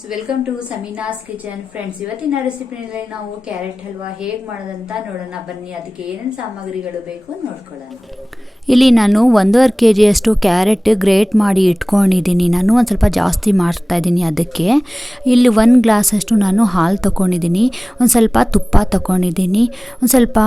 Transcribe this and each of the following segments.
Friends welcome to Sameena's kitchen friends ಇವತ್ತಿನ ರೆಸಿಪಿನಲ್ಲಿ ನಾವು ಕ್ಯಾರೆಟ್ ಹಲ್ವಾ ಹೇಗೆ ಮಾಡೋದಂತ ನೋಡೋಣ. ಬನ್ನಿ, ಅದಕ್ಕೆ ಏನೇನು ಸಾಮಗ್ರಿಗಳು ಬೇಕು ನೋಡ್ಕೊಳ್ಳೋಣ. ಇಲ್ಲಿ ನಾನು ಒಂದೂವರೆ ಕೆ ಜಿಯಷ್ಟು ಕ್ಯಾರೆಟ್ ಗ್ರೇಟ್ ಮಾಡಿ ಇಟ್ಕೊಂಡಿದ್ದೀನಿ. ನಾನು ಒಂದು ಸ್ವಲ್ಪ ಜಾಸ್ತಿ ಮಾಡ್ತಾ ಇದ್ದೀನಿ ಅದಕ್ಕೆ. ಇಲ್ಲಿ ಒಂದು ಗ್ಲಾಸಷ್ಟು ನಾನು ಹಾಲು ತೊಗೊಂಡಿದ್ದೀನಿ ಒಂದು ಸ್ವಲ್ಪ ತುಪ್ಪ ತೊಗೊಂಡಿದ್ದೀನಿ ಒಂದು ಸ್ವಲ್ಪ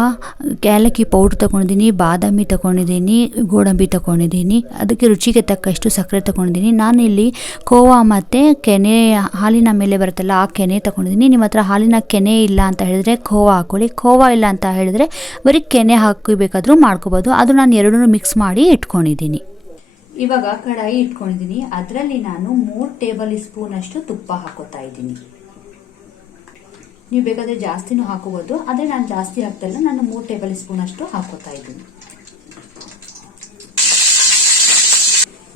ಕ್ಯಾಲಕ್ಕಿ ಪೌಡ್ರ್ ತೊಗೊಂಡಿದ್ದೀನಿ ಬಾದಾಮಿ ತೊಗೊಂಡಿದ್ದೀನಿ ಗೋಡಂಬಿ ತೊಗೊಂಡಿದ್ದೀನಿ ಅದಕ್ಕೆ ರುಚಿಗೆ ತಕ್ಕಷ್ಟು ಸಕ್ಕರೆ ತೊಗೊಂಡಿದ್ದೀನಿ ಇಲ್ಲಿ ಕೋವಾ ಮತ್ತು ಕೆನೆ ಹಾಲಿನ ಮೇಲೆ ಬರುತ್ತಲ್ಲ, ಆ ಕೆನೆ ತಗೊಂಡಿದ್ದೀನಿ. ನಿಮ್ಮ ಹತ್ರ ಹಾಲಿನ ಕೆನೆ ಇಲ್ಲ ಅಂತ ಹೇಳಿದ್ರೆ ಖೋವಾ ಹಾಕೊಳ್ಳಿ. ಖೋವಾ ಇಲ್ಲ ಅಂತ ಹೇಳಿದ್ರೆ ಬರೀ ಕೆನೆ ಹಾಕಬೇಕಾದ್ರೂ ಮಾಡ್ಕೋಬೋದು. ಅದು ನಾನು ಎರಡನ್ನೂ ಮಿಕ್ಸ್ ಮಾಡಿ ಇಟ್ಕೊಂಡಿದ್ದೀನಿ. ಇವಾಗ ಕಡಾಯಿ ಇಟ್ಕೊಂಡಿದ್ದೀನಿ. ಅದರಲ್ಲಿ ನಾನು ಮೂರು ಟೇಬಲ್ ಸ್ಪೂನ್ ಅಷ್ಟು ತುಪ್ಪ ಹಾಕೋತಾ ಇದ್ದೀನಿ. ನೀವು ಬೇಕಾದ್ರೆ ಜಾಸ್ತಿನೂ ಹಾಕೋಬೋದು. ಆದರೆ ನಾನು ಜಾಸ್ತಿ ಹಾಕ್ತಾ ಇಲ್ಲ ನಾನು ಮೂರು ಟೇಬಲ್ ಸ್ಪೂನ್ ಅಷ್ಟು ಹಾಕೋತಾ ಇದ್ದೀನಿ.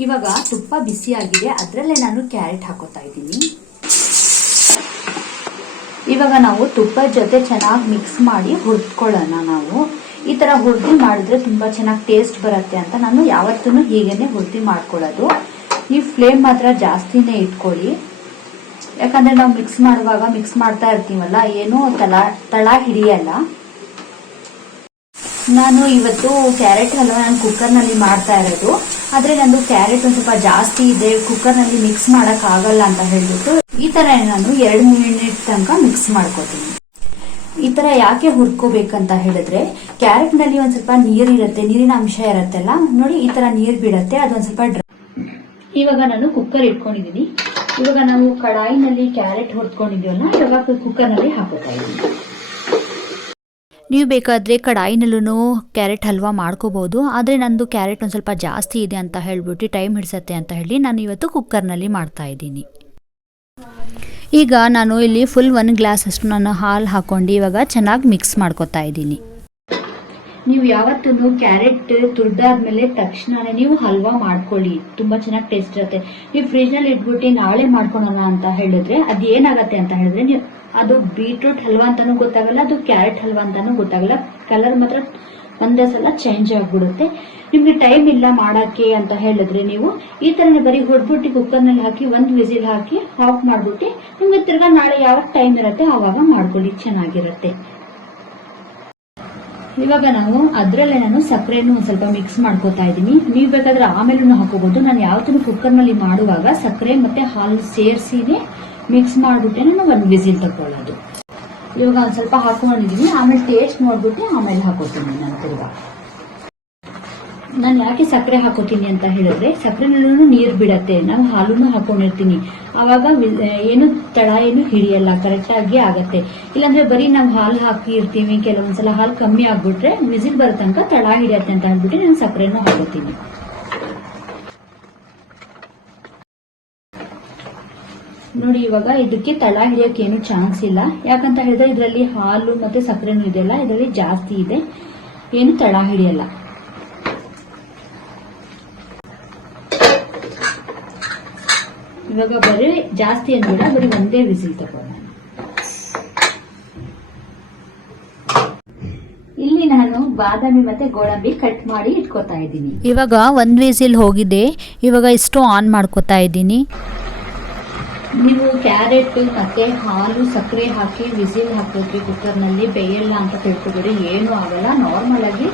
ಇವಾಗ ತುಪ್ಪ ಬಿಸಿಯಾಗಿದೆ. ಅದರಲ್ಲೇ ನಾನು ಕ್ಯಾರೆಟ್ ಹಾಕೋತಾ ಇದ್ದೀನಿ. ಇವಾಗ ನಾವು ತುಪ್ಪ ಜೊತೆ ಚೆನ್ನಾಗಿ ಮಿಕ್ಸ್ ಮಾಡಿ ಹುರ್ಕೊಳ್ಳೋಣ ನಾವು. ಈ ತರ ಹುರ್ದಿ ಮಾಡಿದ್ರೆ ತುಂಬಾ ಚೆನ್ನಾಗಿ ಟೇಸ್ಟ್ ಬರುತ್ತೆ ಅಂತ ನಾನು ಯಾವತ್ತೂ ಹೀಗೇನೆ ಹುರ್ದಿ ಮಾಡ್ಕೊಳ್ಳೋದು. ಈ ಫ್ಲೇಮ್ ಮಾತ್ರ ಜಾಸ್ತಿನೇ ಇಟ್ಕೊಳ್ಳಿ. ಯಾಕಂದ್ರೆ ನಾವು ಮಿಕ್ಸ್ ಮಾಡುವಾಗ ಮಿಕ್ಸ್ ಮಾಡ್ತಾ ಇರ್ತೀವಲ್ಲ, ಏನೂ ತಳ ತಳ ಹಿಡಿಯಲ್ಲ. ನಾನು ಇವತ್ತು ಕ್ಯಾರೆಟ್ ಹಲ್ವಾ ನಾನು ಕುಕ್ಕರ್ನಲ್ಲಿ ಮಾಡ್ತಾ ಇರೋದು. ಆದ್ರೆ ನಂದು ಕ್ಯಾರೆಟ್ ಒಂದು ಸ್ವಲ್ಪ ಜಾಸ್ತಿ ಇದೆ ಕುಕ್ಕರ್ನಲ್ಲಿ ಮಿಕ್ಸ್ ಮಾಡೋಕ್ಕಾಗಲ್ಲ ಅಂತ ಹೇಳ್ಬಿಟ್ಟು ಈ ತರ ನಾನು ಎರಡು ಮಿನಿಟ್ ತನಕ ಮಿಕ್ಸ್ ಮಾಡ್ಕೋತೀನಿ. ಈ ತರ ಯಾಕೆ ಹುರ್ಕೋಬೇಕಂತ ಹೇಳಿದ್ರೆ ಕ್ಯಾರೆಟ್ನಲ್ಲಿ ಒಂದ್ ಸ್ವಲ್ಪ ನೀರಿರುತ್ತೆ ನೀರಿನ ಅಂಶ ಇರತ್ತಲ್ಲ, ನೋಡಿ ಈ ತರ ನೀರ್ ಬಿಡತ್ತೆ ಅದೊಂದ್ ಸ್ವಲ್ಪ ಡ್ರೈ ಇವಾಗ ನಾನು ಕುಕ್ಕರ್ ಇಟ್ಕೊಂಡಿದೀನಿ. ಇವಾಗ ನಾವು ಕಡಾಯಿನಲ್ಲಿ ಕ್ಯಾರೆಟ್ ಹುರ್ಕೊಂಡಿದೀವಲ್ಲ, ಇವಾಗ ಕುಕ್ಕರ್ನಲ್ಲಿ ಹಾಕೋತಾ ಇದ್ದೀನಿ. ನೀವು ಬೇಕಾದರೆ ಕಡಾಯಿನಲ್ಲೂ ಕ್ಯಾರೆಟ್ ಹಲ್ವಾ ಮಾಡ್ಕೋಬಹುದು ಆದರೆ ನಂದು ಕ್ಯಾರೆಟ್ ಒಂದು ಸ್ವಲ್ಪ ಜಾಸ್ತಿ ಇದೆ ಅಂತ ಹೇಳ್ಬಿಟ್ಟು ಟೈಮ್ ಹಿಡಿಸತ್ತೆ ಅಂತ ಹೇಳಿ ನಾನು ಇವತ್ತು ಕುಕ್ಕರ್ನಲ್ಲಿ ಮಾಡ್ತಾ ಇದ್ದೀನಿ. ಈಗ ನಾನು ಇಲ್ಲಿ ಫುಲ್ ಒನ್ ಗ್ಲಾಸ್ ಅಷ್ಟು ನಾನು ಹಾಲು ಹಾಕೊಂಡು ಇವಾಗ ಚೆನ್ನಾಗಿ ಮಿಕ್ಸ್ ಮಾಡ್ಕೊತಾ ಇದ್ದೀನಿ. ನೀವು ಯಾವತ್ತೂ ಕ್ಯಾರೆಟ್ ತುರ್ದಾದ್ಮೇಲೆ ತಕ್ಷಣನೇ ನೀವು ಹಲ್ವಾ ಮಾಡ್ಕೊಳ್ಳಿ. ತುಂಬಾ ಚೆನ್ನಾಗಿ ಟೇಸ್ಟ್ ಇರುತ್ತೆ. ನೀವು ಫ್ರಿಜ್ನಲ್ಲಿ ಇಟ್ಬಿಟ್ಟು ನಾಳೆ ಮಾಡ್ಕೊಳೋಣ ಅಂತ ಹೇಳಿದ್ರೆ ಅದ್ ಏನಾಗತ್ತೆ ಅಂತ ಹೇಳಿದ್ರೆ ನೀವು ಅದು ಬೀಟ್ರೂಟ್ ಹಲ್ವಾ ಅಂತಾನು ಗೊತ್ತಾಗಲ್ಲ, ಅದು ಕ್ಯಾರೆಟ್ ಹಲ್ವಾ ಅಂತಾನು ಗೊತ್ತಾಗಲ್ಲ. ಕಲರ್ ಮಾತ್ರ ಒಂದೇ ಸಲ ಚೇಂಜ್ ಆಗ್ಬಿಡುತ್ತೆ. ನಿಮ್ಗೆ ಟೈಮ್ ಇಲ್ಲ ಮಾಡಕ್ಕೆ ಅಂತ ಹೇಳಿದ್ರೆ ನೀವು ಈ ತರ ಬರೀ ಹೊಡ್ಬಿಟ್ಟು ಕುಕ್ಕರ್ನಲ್ಲಿ ಹಾಕಿ, ಒಂದ್ ವಿಸಿಲ್ ಹಾಕಿ ಆಫ್ ಮಾಡ್ಬಿಟ್ಟು ನಿಮ್ಗೆ ತಿರ್ಗಾ ನಾಳೆ ಯಾವಾಗ ಟೈಮ್ ಇರುತ್ತೆ ಆವಾಗ ಮಾಡ್ಕೊಳ್ಳಿ, ಚೆನ್ನಾಗಿರುತ್ತೆ. ಇವಾಗ ನಾವು ಅದ್ರಲ್ಲೇ ನಾನು ಸಕ್ಕರೆನೂ ಒಂದ್ ಸ್ವಲ್ಪ ಮಿಕ್ಸ್ ಮಾಡ್ಕೋತಾ ಇದ್ದೀನಿ. ನೀವು ಬೇಕಾದ್ರೆ ಆಮೇಲೂ ಹಾಕೋಬಹುದು ನಾನು ಯಾವತ್ತೂ ಕುಕ್ಕರ್ನಲ್ಲಿ ಮಾಡುವಾಗ ಸಕ್ಕರೆ ಮತ್ತೆ ಹಾಲು ಸೇರಿಸಿನೇ ಮಿಕ್ಸ್ ಮಾಡ್ಬಿಟ್ಟೆ ನಾನು ಒಂದು ವಿಸಿಲ್ ತಗೊಳ್ಳೋದು ಇವಾಗ ಒಂದು ಸ್ವಲ್ಪ ಹಾಕೊಂಡಿದ್ದೀನಿ ಆಮೇಲೆ ಟೇಸ್ಟ್ ನೋಡ್ಬಿಟ್ಟು ಆಮೇಲೆ ಹಾಕೋತೀನಿ ನಾನು ತಿರ್ಗಾ. ನಾನು ಯಾಕೆ ಸಕ್ಕರೆ ಹಾಕೋತೀನಿ ಅಂತ ಹೇಳಿದ್ರೆ ಸಕ್ಕರೆನಲ್ಲೂ ನೀರು ಬಿಡತ್ತೆ. ನಾನು ಹಾಲನ್ನು ಹಾಕೊಂಡಿರ್ತೀನಿ. ಆವಾಗ ಏನು ತಳ ಏನು ಹಿಡಿಯಲ್ಲ ಕರೆಕ್ಟಾಗಿ ಆಗತ್ತೆ. ಇಲ್ಲಾಂದ್ರೆ ಬರೀ ನಾವು ಹಾಲು ಹಾಕಿ ಇರ್ತೀವಿ ಕೆಲವೊಂದ್ಸಲ ಹಾಲು ಕಮ್ಮಿ ಆಗ್ಬಿಟ್ರೆ ವಿಸಿಲ್ ಬರೋ ತನಕ ತಳ ಹಿಡಿಯತ್ತೆ ಅಂತ ಹೇಳ್ಬಿಟ್ಟು ನಾನು ಸಕ್ಕರೆನೂ ಹಾಕೋತೀನಿ. ನೋಡಿ, ಇವಾಗ ಇದಕ್ಕೆ ತಳ ಹಿಡಿಯೋಕೆ ಏನು ಚಾನ್ಸ್ ಇಲ್ಲ. ಯಾಕಂತ ಹೇಳಿದ್ರೆ ಇದರಲ್ಲಿ ಹಾಲು ಮತ್ತೆ ಸಕ್ಕರೆನೂ ಇದೆಯಲ್ಲ, ಇದರಲ್ಲಿ ಜಾಸ್ತಿ ಇದೆ. ಏನು ತಳ ಹಿಡಿಯಲ್ಲ. ಇವಾಗ ಬರೀ ಜಾಸ್ತಿ ಅಂದ್ಬಿಡ ಬರೀ ಒಂದೇ ವಿಸಿಲ್ ತಗೋಣ. ಇಲ್ಲಿ ನಾನು ಬಾದಾಮಿ ಮತ್ತೆ ಗೋಡಂಬಿ ಕಟ್ ಮಾಡಿ ಇಟ್ಕೋತಾ ಇದ್ದೀನಿ. ಇವಾಗ ಒಂದ್ ವಿಸಿಲ್ ಹೋಗಿದೆ. ಇವಾಗ ಇಷ್ಟು ಆನ್ ಮಾಡ್ಕೊತಾ ಇದ್ದೀನಿ. ನೀವು ಕ್ಯಾರೆಟ್ ಮತ್ತೆ ಹಾಲು, ಸಕ್ಕರೆ ಹಾಕಿ, ವಿಸಿಲ್ ಹಾಕೋಕೆ ಕುಕ್ಕರ್ನಲ್ಲಿ ಬೇಯಲ್ಲ ಅಂತ ತಿಳ್ಕೊಬೇಡಿ. ಏನೂ ಆಗಲ್ಲ. ನಾರ್ಮಲ್ ಆಗಿ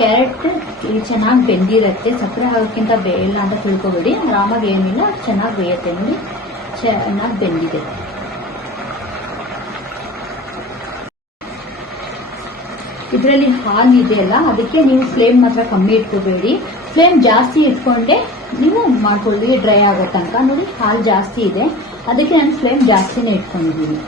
ಕ್ಯಾರೆಟ್ ಚೆನ್ನಾಗಿ ಬೆಂದಿರತ್ತೆ. ಸಕ್ಕರೆ ಹಾಕೋಕ್ಕಿಂತ ಬೇಯಲ್ಲ ಅಂತ ತಿಳ್ಕೊಬೇಡಿ. ಆರಾಮಾಗಿ ಏನಿಲ್ಲ, ಚೆನ್ನಾಗಿ ಬೇಯತ್ತೆ ನೋಡಿ. ಚೆನ್ನಾಗಿ ಬೆಂದಿದೆ. ಇದರಲ್ಲಿ ಹಾಲು ಇದೆಯಲ್ಲ, ಅದಕ್ಕೆ ನೀವು ಫ್ಲೇಮ್ ಮಾತ್ರ ಕಮ್ಮಿ ಇಟ್ಕೋಬೇಡಿ. ಫ್ಲೇಮ್ ಜಾಸ್ತಿ ಇಟ್ಕೊಂಡೆ ನೀವು ಮಾಡ್ಕೊಳ್ಳಿ ಡ್ರೈ ಆಗೋ ತನಕ ನೋಡಿ, ಹಾಲು ಜಾಸ್ತಿ ಇದೆ. ಅದಕ್ಕೆ ನಾನು ಫ್ಲೇಮ್ ಜಾಸ್ತಿನೇ ಇಟ್ಕೊಂಡಿದ್ದೀನಿ.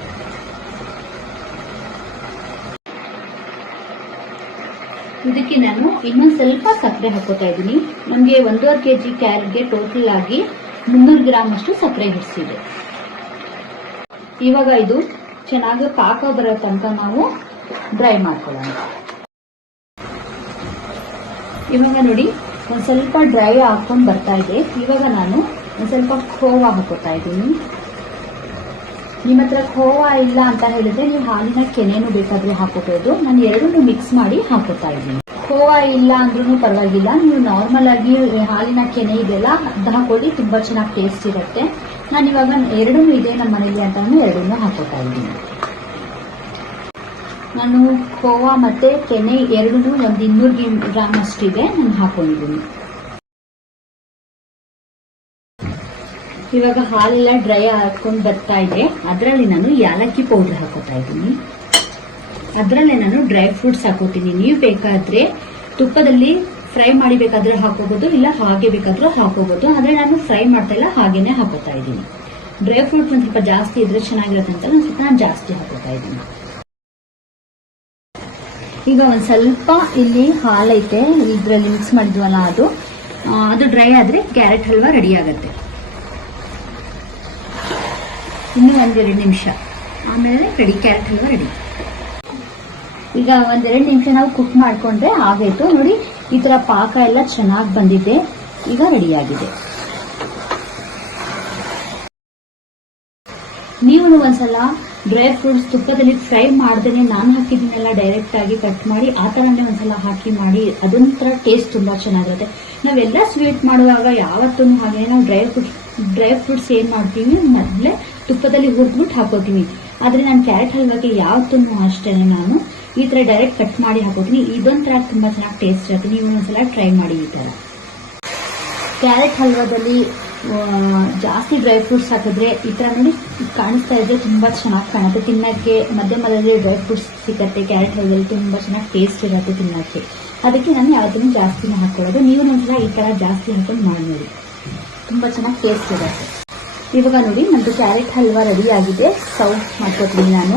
ಇದಕ್ಕೆ ನಾನು ಇನ್ನೊಂದು ಸ್ವಲ್ಪ ಸಕ್ಕರೆ ಹಾಕೋತಾ ಇದ್ದೀನಿ. ನಮಗೆ ಒಂದೂವರೆ ಕೆ ಜಿ ಕ್ಯಾರೆಟ್ಗೆ ಟೋಟಲ್ ಆಗಿ ಮುನ್ನೂರು ಗ್ರಾಮ್ ಅಷ್ಟು ಸಕ್ಕರೆ ಹಿಡಿಸಿದೆ. ಇವಾಗ ಇದು ಚೆನ್ನಾಗಿ ಪಾಕ ಬರೋ ತನಕ ನಾವು ಡ್ರೈ ಮಾಡ್ಕೊಳ್ಳೋಣ. ಇವಾಗ ನೋಡಿ ಒಂದ್ ಸ್ವಲ್ಪ ಡ್ರೈ ಹಾಕೊಂಡು ಬರ್ತಾ ಇದೆ. ಇವಾಗ ನಾನು ಒಂದು ಸ್ವಲ್ಪ ಖೋವಾ ಹಾಕೋತಾ ಇದ್ದೀನಿ. ನಿಮ್ಮ ಹತ್ರ ಖೋವಾ ಇಲ್ಲ ಅಂತ ಹೇಳಿದ್ರೆ ನೀವು ಹಾಲಿನ ಕೆನೆನೂ ಬೇಕಾದ್ರೂ ಹಾಕೋಬಹುದು ನಾನು ಎರಡನ್ನೂ ಮಿಕ್ಸ್ ಮಾಡಿ ಹಾಕೋತಾ ಇದ್ದೀನಿ. ಖೋವಾ ಇಲ್ಲ ಅಂದ್ರೂ ಪರವಾಗಿಲ್ಲ. ನೀವು ನಾರ್ಮಲ್ ಆಗಿ ಹಾಲಿನ ಕೆನೆ ಇದೆಲ್ಲ ಅದು ಹಾಕೊಳ್ಳಿ, ತುಂಬಾ ಚೆನ್ನಾಗಿ ಟೇಸ್ಟ್ ಇರುತ್ತೆ. ನಾನು ಇವಾಗ ಎರಡೂ ಇದೆ ನಮ್ಮ ಮನೇಲಿ ಅಂತ ಎರಡನ್ನೂ ಹಾಕೋತಾ ಇದ್ದೀನಿ. ನಾನು ಕೋವಾ ಮತ್ತೆ ಕೆನೆ ಎರಡೂ ಒಂದು ಇನ್ನೂರು ಗ್ರಾಮ್ ಅಷ್ಟಿದೆ, ನಾನು ಹಾಕೊಂಡಿದ್ದೀನಿ. ಇವಾಗ ಹಾಲೆಲ್ಲ ಡ್ರೈ ಹಾಕೊಂಡು ಬರ್ತಾ ಇದೆ. ಅದರಲ್ಲಿ ನಾನು ಯಾಲಕ್ಕಿ ಪೌಡರ್ ಹಾಕೋತಾ ಇದ್ದೀನಿ. ಅದರಲ್ಲೇ ನಾನು ಡ್ರೈ ಫ್ರೂಟ್ಸ್ ಹಾಕೋತೀನಿ. ನೀವು ಬೇಕಾದ್ರೆ ತುಪ್ಪದಲ್ಲಿ ಫ್ರೈ ಮಾಡಿ ಬೇಕಾದ್ರೆ ಹಾಕೋಬಹುದು ಇಲ್ಲ ಹಾಗೆ ಬೇಕಾದ್ರೆ ಹಾಕೋಬಹುದು ಆದರೆ ನಾನು ಫ್ರೈ ಮಾಡ್ತಾ ಇಲ್ಲ, ಹಾಗೇನೆ ಹಾಕೋತಾ ಇದ್ದೀನಿ. ಡ್ರೈ ಫ್ರೂಟ್ ಒಂದು ಸ್ವಲ್ಪ ಜಾಸ್ತಿ ಇದ್ರೆ ಚೆನ್ನಾಗಿರುತ್ತೆ ಅಂತ ಒಂದು ಸ್ವಲ್ಪ ನಾನು ಜಾಸ್ತಿ ಹಾಕೋತಾ ಇದ್ದೀನಿ. ಈಗ ಒಂದ್ ಸ್ವಲ್ಪ ಇಲ್ಲಿ ಹಾಲೈತೆ, ಇದರಲ್ಲಿ ಮಿಕ್ಸ್ ಮಾಡಿದ್ವಲ್ಲ ಅದು. ಅದು ಡ್ರೈ ಆದ್ರೆ ಕ್ಯಾರೆಟ್ ಹಲ್ವಾ ರೆಡಿ ಆಗುತ್ತೆ. ಇನ್ನೂ ಒಂದೆರಡು ನಿಮಿಷ. ಆಮೇಲೆ ರೆಡಿ ಕ್ಯಾರೆಟ್ ಹಲ್ವಾ ರೆಡಿ ಈಗ ಒಂದೆರಡು ನಿಮಿಷ ನಾವು ಕುಕ್ ಮಾಡ್ಕೊಂಡ್ರೆ ಆಗೈತು. ನೋಡಿ, ಈ ಥರ ಪಾಕ ಎಲ್ಲ ಚೆನ್ನಾಗಿ ಬಂದಿದೆ. ಈಗ ರೆಡಿಯಾಗಿದೆ ನೀವು ಒಂದ್ಸಲ ಡ್ರೈ ಫ್ರೂಟ್ಸ್ ತುಪ್ಪದಲ್ಲಿ ಫ್ರೈ ಮಾಡ್ದೇನೆ, ನಾನು ಹಾಕಿದ್ದನ್ನೆಲ್ಲ ಡೈರೆಕ್ಟ್ ಆಗಿ ಕಟ್ ಮಾಡಿ, ಆ ಥರನೇ ಒಂದ್ಸಲ ಹಾಕಿ ಮಾಡಿ ಅದೊಂಥರ ಟೇಸ್ಟ್ ತುಂಬಾ ಚೆನ್ನಾಗಿರುತ್ತೆ. ನಾವೆಲ್ಲ ಸ್ವೀಟ್ ಮಾಡುವಾಗ ಯಾವತ್ತೂ ಹಾಗೆ, ನಾವು ಡ್ರೈ ಫ್ರೂಟ್ಸ್ ಡ್ರೈ ಫ್ರೂಟ್ಸ್ ಏನ್ ಮಾಡ್ತೀವಿ, ಮೊದಲೇ ತುಪ್ಪದಲ್ಲಿ ಹುರಿದ್ಬಿಟ್ಟು ಹಾಕೋತೀವಿ. ಆದ್ರೆ ನಾನು ಕ್ಯಾರೆಟ್ ಹಲ್ವಾಗೆ ಯಾವತ್ತೂ ಅಷ್ಟೇ ನಾನು, ಈ ತರ ಡೈರೆಕ್ಟ್ ಕಟ್ ಮಾಡಿ ಹಾಕೋತೀನಿ. ಇದೊಂಥರ ತುಂಬಾ ಚೆನ್ನಾಗಿ ಟೇಸ್ಟ್ ಇರುತ್ತೆ. ನೀವು ಒಂದ್ಸಲ ಟ್ರೈ ಮಾಡಿ ಈ ತರ. ಕ್ಯಾರೆಟ್ ಹಲ್ವಾದಲ್ಲಿ ಜಾಸ್ತಿ ಡ್ರೈ ಫ್ರೂಟ್ಸ್ ಹಾಕಿದ್ರೆ ಈ ತರ ನೋಡಿ ಕಾಣಿಸ್ತಾ ಇದ್ರೆ ತುಂಬಾ ಚೆನ್ನಾಗಿ ಕಾಣುತ್ತೆ. ತಿನ್ನಕ್ಕೆ, ಮಧ್ಯ ಮಧ್ಯದಲ್ಲಿ ಡ್ರೈ ಫ್ರೂಟ್ಸ್ ಸಿಕ್ಕತ್ತೆ ಕ್ಯಾರೆಟ್ ಹೈದಲ್ಲಿ ತುಂಬಾ ಚೆನ್ನಾಗಿ ಟೇಸ್ಟ್ ಇರುತ್ತೆ ತಿನ್ನಕ್ಕೆ. ಅದಕ್ಕೆ ನಾನು ಯಾವುದನ್ನು ಜಾಸ್ತಿ ಹಾಕೊಳ್ಳೋದು. ನೀವು ನಂತರ ಈ ತರ ಜಾಸ್ತಿ ಹಾಕೊಂಡು ಮಾಡಿ ತುಂಬಾ ಚೆನ್ನಾಗಿ ಟೇಸ್ಟ್ ಇರುತ್ತೆ. ಇವಾಗ ನೋಡಿ ನಮ್ಮದು ಕ್ಯಾರೆಟ್ ಹಲ್ವಾ ರೆಡಿ ಆಗಿದೆ. ಸರ್ವ್ ಮಾಡ್ಕೋತೀನಿ ನಾನು.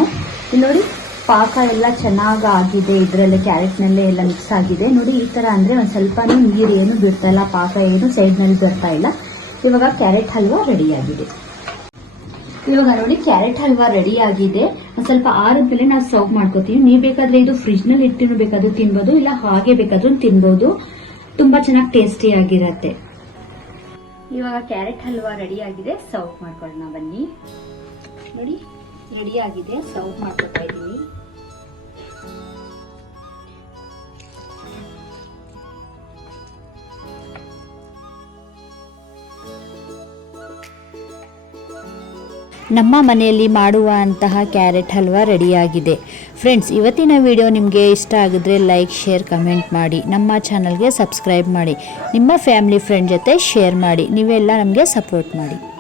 ಇಲ್ಲಿ ನೋಡಿ, ಪಾಕ ಎಲ್ಲ ಚೆನ್ನಾಗಿ ಆಗಿದೆ. ಇದರಲ್ಲೇ ಕ್ಯಾರೆಟ್ನಲ್ಲೇ ಎಲ್ಲ ಮಿಕ್ಸ್ ಆಗಿದೆ. ನೋಡಿ, ಈ ಥರ ಅಂದರೆ ಒಂದು ಸ್ವಲ್ಪನೂ ನೀರು ಏನು ಬಿಡ್ತಾ ಇಲ್ಲ, ಪಾಕ ಏನು ಸೈಡ್ನಲ್ಲಿ ಬರ್ತಾ ಇಲ್ಲ. ಇವಾಗ ಕ್ಯಾರೆಟ್ ಹಲ್ವಾ ರೆಡಿ ಆಗಿದೆ. ಇವಾಗ ನೋಡಿ ಕ್ಯಾರೆಟ್ ಹಲ್ವಾ ರೆಡಿ ಆಗಿದೆ. ಸ್ವಲ್ಪ ಸ್ವಲ್ಪ ಮೇಲೆ ನಾವು ಸರ್ವ್ ಮಾಡ್ಕೋತೀವಿ. ನೀವು ಬೇಕಾದ್ರೆ ಇದು ಫ್ರಿಜ್ನಲ್ಲಿ ಇಟ್ಟು ಬೇಕಾದ್ರೂ ತಿನ್ಬೋದು, ಇಲ್ಲ ಹಾಗೆ ಬೇಕಾದ್ರೂ ತಿನ್ಬೋದು. ತುಂಬಾ ಚೆನ್ನಾಗಿ ಟೇಸ್ಟಿ ಆಗಿರತ್ತೆ. ಇವಾಗ ಕ್ಯಾರೆಟ್ ಹಲ್ವಾ ರೆಡಿ ಆಗಿದೆ. ಸರ್ವ್ ಮಾಡ್ಕೊಳ್ಳೋಣ ಬನ್ನಿ. ನೋಡಿ ರೆಡಿ ಆಗಿದೆ. ಸರ್ವ್ ಮಾಡ್ಕೊತಾ ಇದ್ದೀವಿ. ನಮ್ಮ ಮನೆಯಲ್ಲಿ ಮಾಡುವಂತಹ ಕ್ಯಾರೆಟ್ ಹಲ್ವಾ ರೆಡಿಯಾಗಿದೆ. ಫ್ರೆಂಡ್ಸ್, ಇವತ್ತಿನ ವಿಡಿಯೋ ನಿಮಗೆ ಇಷ್ಟ ಆಗಿದ್ರೆ ಲೈಕ್, ಶೇರ್, ಕಮೆಂಟ್ ಮಾಡಿ. ನಮ್ಮ ಚಾನಲ್ಗೆ ಸಬ್ಸ್ಕ್ರೈಬ್ ಮಾಡಿ. ನಿಮ್ಮ ಫ್ಯಾಮಿಲಿ, ಫ್ರೆಂಡ್ ಜೊತೆ ಶೇರ್ ಮಾಡಿ. ನೀವೆಲ್ಲ ನಮಗೆ ಸಪೋರ್ಟ್ ಮಾಡಿ.